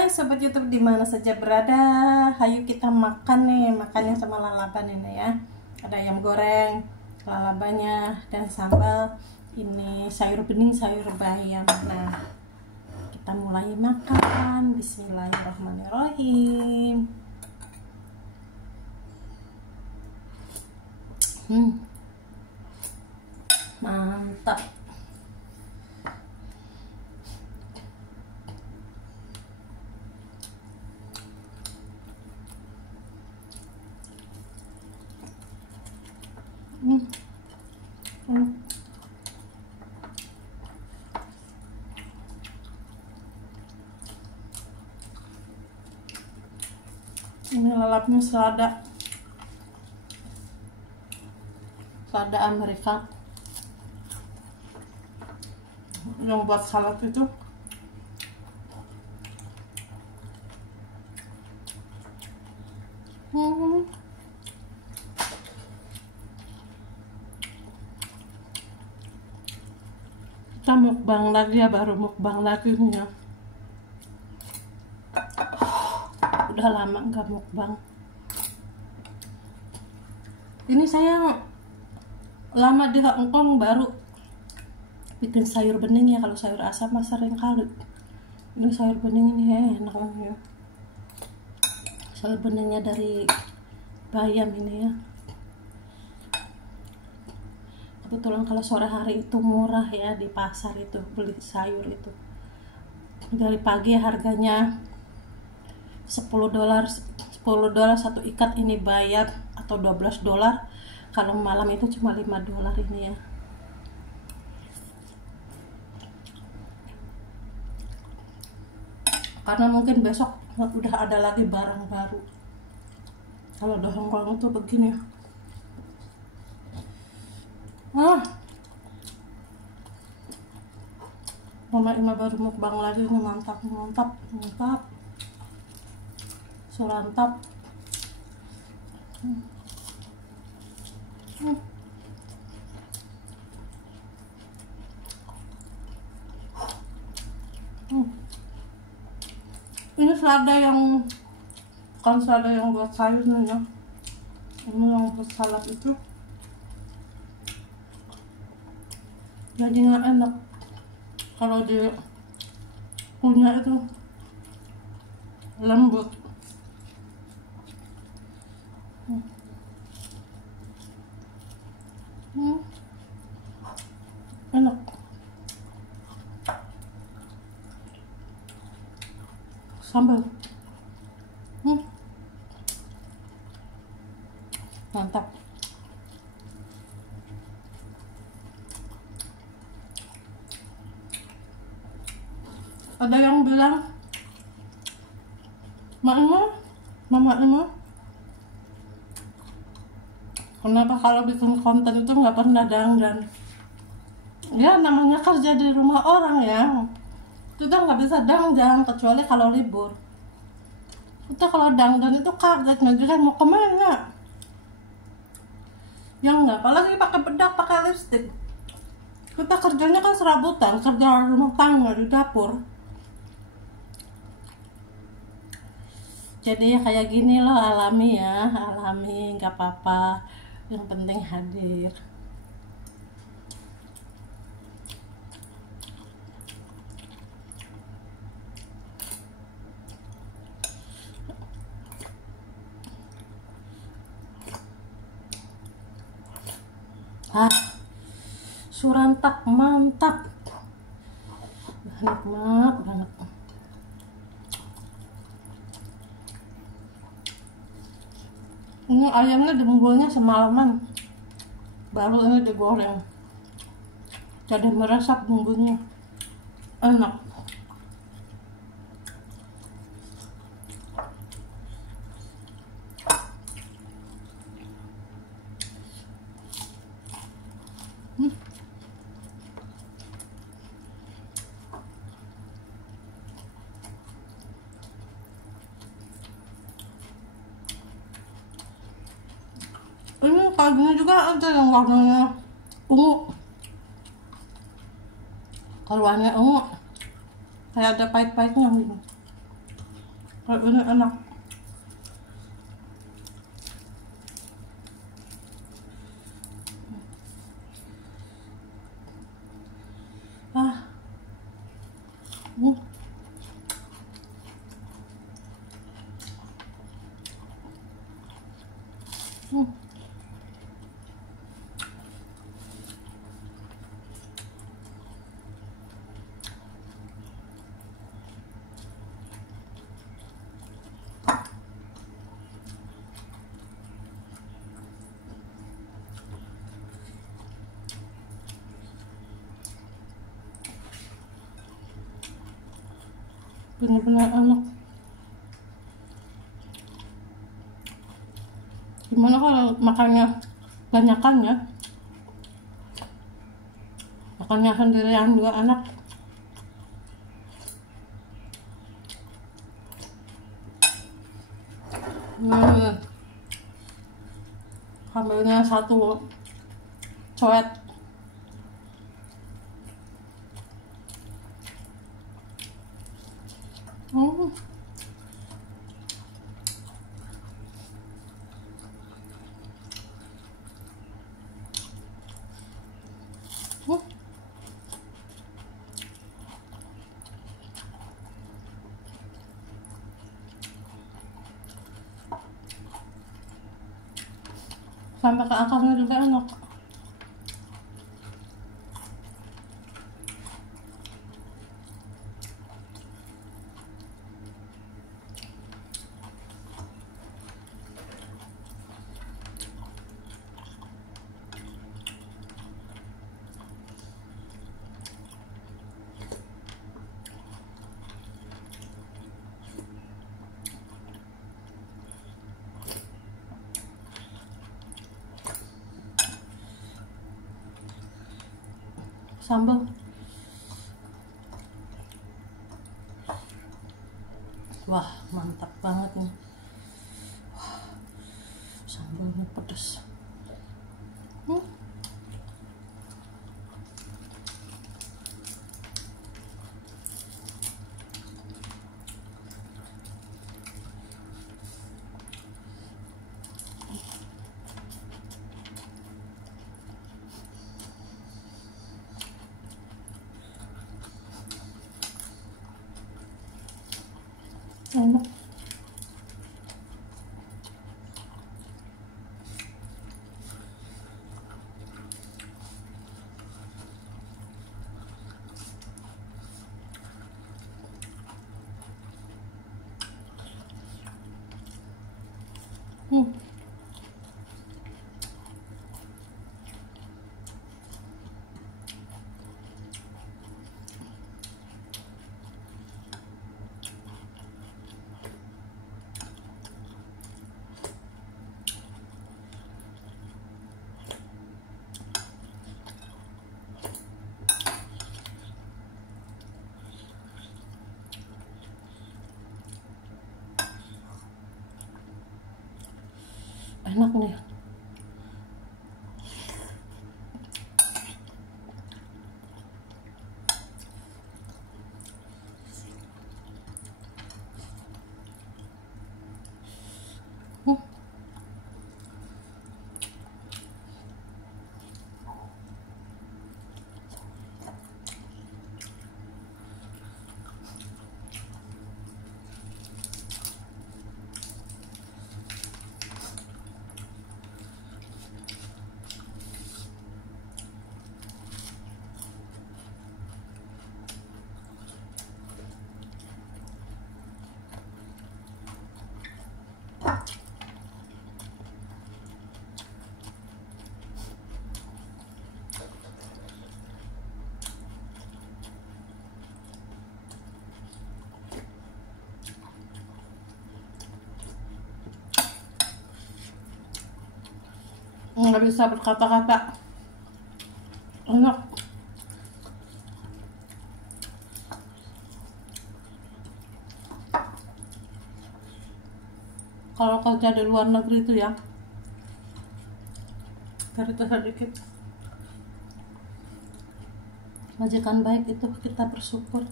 Hai Sobat YouTube di mana saja berada, hayu kita makan nih, makannya sama lalapan ini ya. Ada ayam goreng, lalapannya, dan sambal. Ini sayur bening, sayur bayam. Nah, kita mulai makan. Bismillahirrahmanirrahim. Mantap. Ini lalapnya selada Amerika yang buat salad itu. Kita mukbang lagi ya, baru mukbang lagi nih ya. Udah lama nggak mukbang. Ini saya lama di Hong Kong baru bikin sayur bening ya. Kalau sayur asam mah sering kali. Ini sayur bening ini ya, enak ya. Sayur beningnya dari bayam ini ya. Kebetulan kalau sore hari itu murah ya di pasar itu, beli sayur itu. Dari pagi harganya $10 satu ikat ini bayam, atau $12. Kalau malam itu cuma $5 ini ya. Karena mungkin besok udah ada lagi barang baru. Kalau di Hong Kong itu begini. Mama Ima baru mukbang lagi nih, mantap. Surantap. Ini selada yang bukan selada yang buat sayur nih ya. Ini yang buat salad itu. Jadi nggak enak kalau di kunyah itu lembut. Enak. Sambal. Mantap. Ada yang bilang, Mama Ima, kenapa kalau bikin konten itu nggak pernah dandan? Ya namanya kerja di rumah orang ya, kita nggak bisa dandan kecuali kalau libur. Kita kalau dandan itu kaget, nggak mau kemana. Yang nggak, apalagi pakai bedak, pakai lipstick. Kita kerjanya kan serabutan, kerja rumah tangga di dapur. Jadi ya kayak gini loh, alami ya, alami, nggak apa-apa, yang penting hadir. Surantap mantap, nikmat banget. Ini ayamnya dibumbunya semalaman, baru ini digoreng, jadi meresap bumbunya, enak. Ini kayak gini juga ada yang warnanya ungu, keluarnya ungu, kayak ada pahit-pahitnya gitu. Bener enak. Ah. Hmm. Hmm. Bener-bener enak. Gimana kalau makannya banyakan ya? Makannya sendirian juga enak. Ambilnya satu coet. Hmm. Hmm. Sampai ke akarnya juga enak. Sambal, wah mantap banget nih. Sambalnya pedas. Enak. Hmm. Enak nih. Nggak bisa berkata-kata. Enak. Kalau kerja di luar negeri itu ya, cerita sedikit, majikan baik itu kita bersyukur.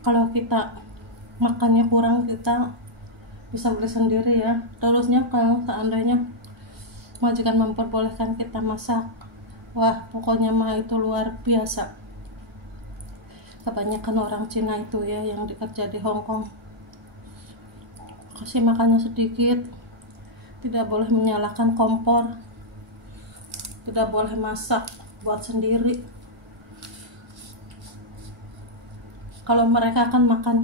kalau kita makannya kurang, kita bisa beli sendiri ya. Terusnya kalau seandainya majikan memperbolehkan kita masak, wah pokoknya mah itu luar biasa. Kebanyakan orang Cina itu ya yang kerja di Hong Kong, kasih makannya sedikit, tidak boleh menyalakan kompor, tidak boleh masak buat sendiri. Kalau mereka akan makan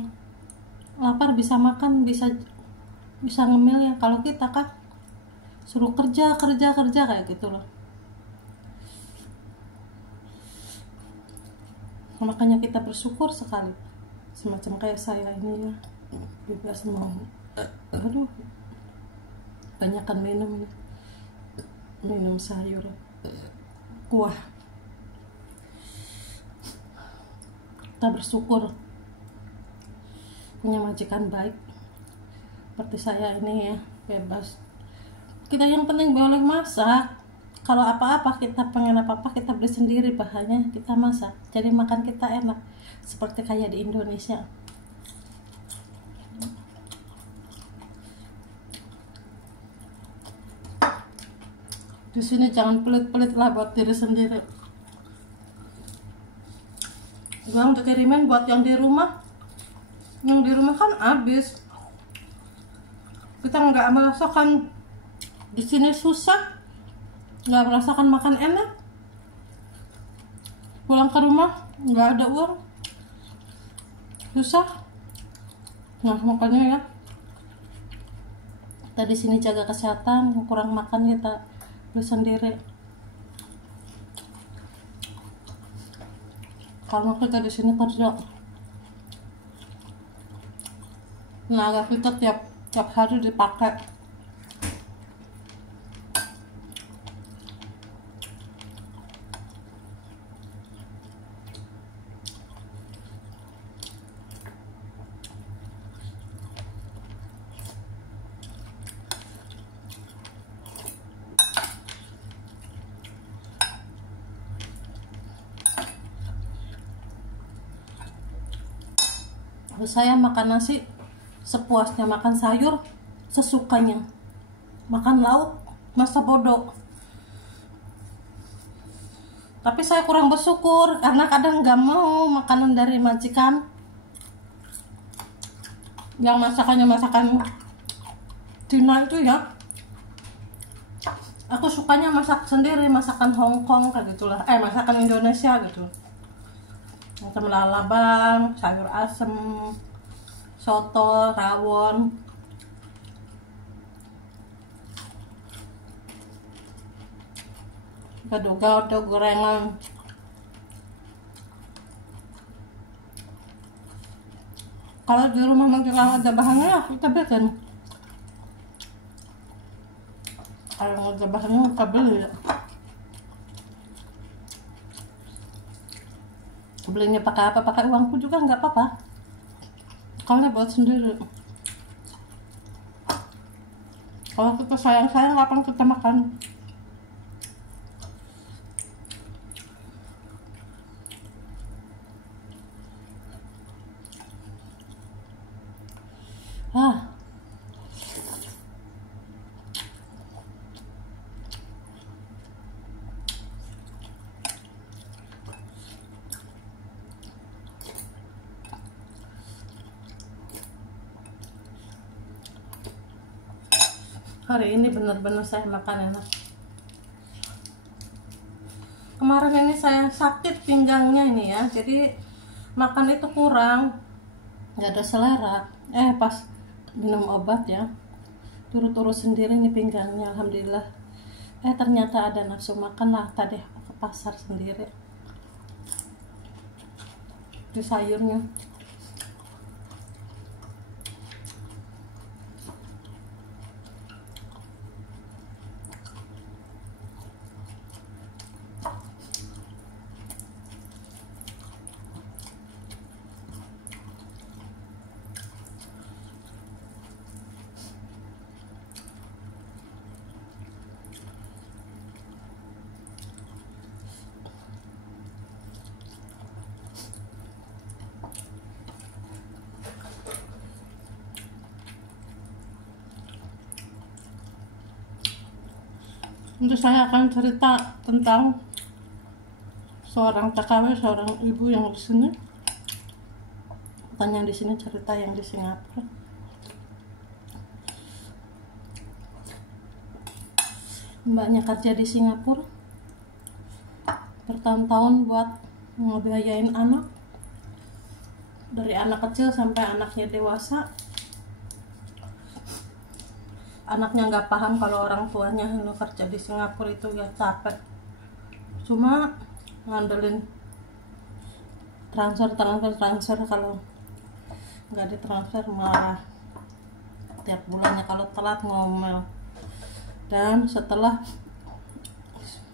lapar, bisa makan, bisa ngemil ya. Kalau kita kan suruh kerja kayak gitu loh. Makanya kita bersyukur sekali, semacam kayak saya ini ya, bebas mau banyakan minum sayur, kuah. Kita bersyukur punya majikan baik seperti saya ini ya, bebas. Kita yang penting boleh masak. Kalau apa-apa kita pengen apa-apa, kita beli sendiri bahannya, kita masak, jadi makan kita enak seperti kayak di Indonesia. Di sini jangan pelit-pelit lah buat diri sendiri. Gua udah kirimin buat yang di rumah. Yang di rumah kan habis. Kita nggak merasakan di sini susah, nggak merasakan makan enak. Pulang ke rumah nggak ada uang, susah. Nah makanya ya, kita di sini jaga kesehatan, kurang makan kita beli sendiri. Karena kita di sini kerja, tenaga kita tiap hari dipakai. Saya makan nasi sepuasnya, makan sayur sesukanya, makan lauk masa bodoh. Tapi saya kurang bersyukur karena kadang nggak mau makanan dari majikan yang masakan Cina itu ya. Aku sukanya masak sendiri, masakan Hong Kong kayak gitulah, masakan Indonesia gitu. Macam lalabang, sayur asem, soto, rawon. Gado-gado, gorengan. Kalau di rumah nanti kalau ada bahannya ya kita bikin. Kalau ada bahannya kita beli ya. Belinya pakai apa, pakai uangku juga nggak apa-apa, kalau buat sendiri. Kalau kita sayang kapan kita makan. Hari ini benar-benar saya makan enak. Kemarin ini saya sakit pinggangnya ini ya, jadi makan itu kurang, nggak ada selera. Pas minum obat ya, turut-turut sendiri nih pinggangnya, alhamdulillah. Ternyata ada nafsu makan lah, tadi ke pasar sendiri di sayurnya. Untuk saya akan cerita tentang seorang TKW, seorang ibu yang di sini. Bukan yang di sini, cerita yang di Singapura. Mbaknya kerja di Singapura bertahun-tahun buat ngebiayain anak, dari anak kecil sampai anaknya dewasa. Anaknya nggak paham kalau orang tuanya kerja di Singapura itu ya capek, cuma ngandelin transfer. Kalau nggak ditransfer malah tiap bulannya kalau telat ngomel. Dan setelah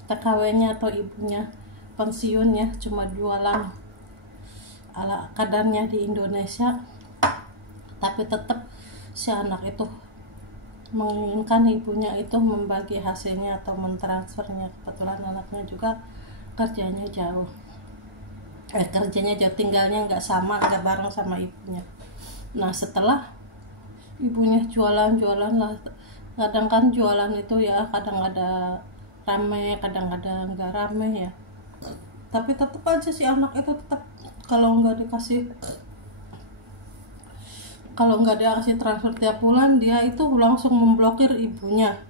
TKW-nya atau ibunya pensiun ya, cuma jualan ala kadarnya di Indonesia, tapi tetap si anak itu menginginkan ibunya itu membagi hasilnya atau mentransfernya. Kebetulan anaknya juga kerjanya jauh, tinggalnya nggak bareng sama ibunya. Nah, setelah ibunya jualan lah, kadang kan jualan itu ya kadang ada rame, kadang ada nggak rame ya, tapi tetap aja si anak itu tetap kalau nggak dikasih transfer tiap bulan, dia itu langsung memblokir ibunya,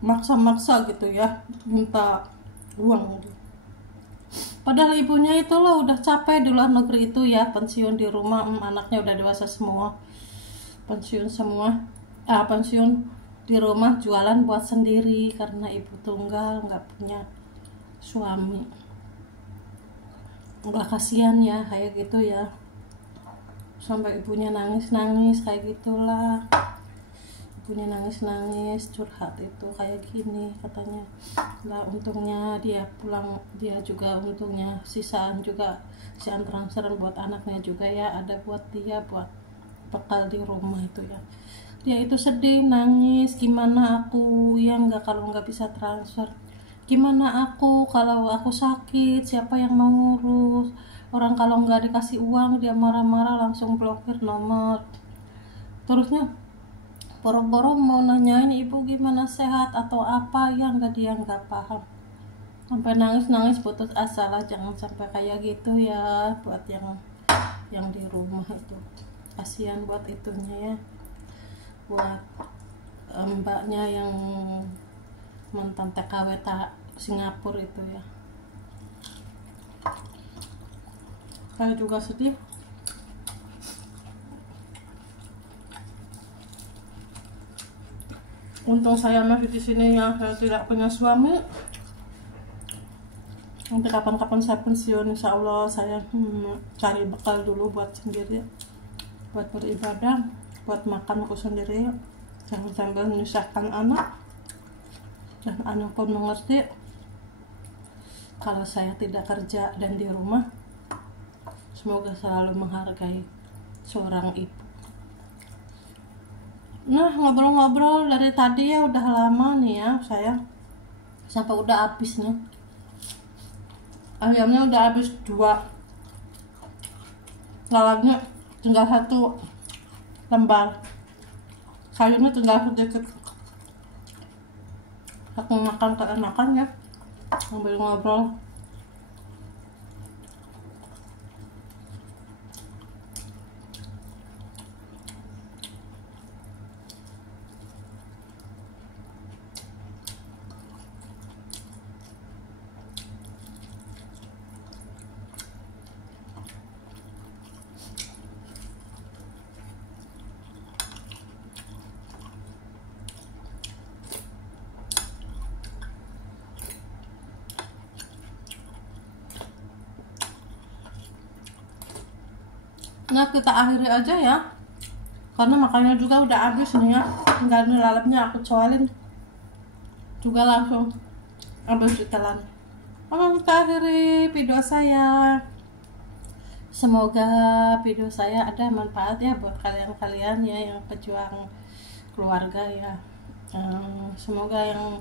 maksa gitu ya, minta uang. Padahal ibunya itu loh udah capek di luar negeri itu ya, pensiun di rumah, anaknya udah dewasa semua, pensiun di rumah, jualan buat sendiri karena ibu tunggal, nggak punya suami. Udah kasihan ya kayak gitu ya, sampai ibunya nangis kayak gitulah. Ibunya nangis curhat itu kayak gini katanya. Lah untungnya dia pulang, dia juga untungnya sisaan transferan buat anaknya juga ya, ada buat dia, buat bekal di rumah itu ya. Dia itu sedih, nangis, gimana aku yang kalau nggak bisa transfer, gimana aku kalau aku sakit, siapa yang mau ngurus, orang kalau nggak dikasih uang dia marah-marah langsung blokir nomor. Terusnya boro-boro mau nanyain ibu gimana, sehat atau apa ya, dia nggak paham, sampai nangis putus asa lah. Jangan sampai kayak gitu ya buat yang di rumah itu, kasihan buat itunya ya, buat mbaknya yang mantan TKW Singapura itu ya. Saya juga sedih. Untung saya masih di sini ya, saya tidak punya suami. Nanti kapan-kapan saya pensiun, insya Allah saya cari bekal dulu buat sendiri, buat beribadah, buat makan aku sendiri, jangan sambil menyusahkan anak. Dan anak pun mengerti kalau saya tidak kerja dan di rumah. Semoga selalu menghargai seorang ibu. Nah, ngobrol-ngobrol dari tadi ya udah lama nih ya saya, sampai udah habis nih. Ayamnya udah habis 2, lalatnya tinggal 1 lembar, sayurnya tinggal sedikit. Aku makan keenakan ya sambil ngobrol. Nah, kita akhiri aja ya, karena makannya juga udah habis nih ya. Tinggal nih lalapnya aku coalin juga langsung habis ditelan. Oke, kita akhiri video saya. Semoga video saya ada manfaat ya buat kalian-kalian ya yang pejuang keluarga ya. Semoga yang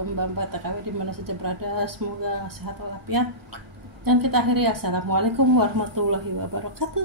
mbak-mbak TKW di mana saja berada, semoga sehat walafiat. Dan kita akhiri, assalamualaikum warahmatullahi wabarakatuh.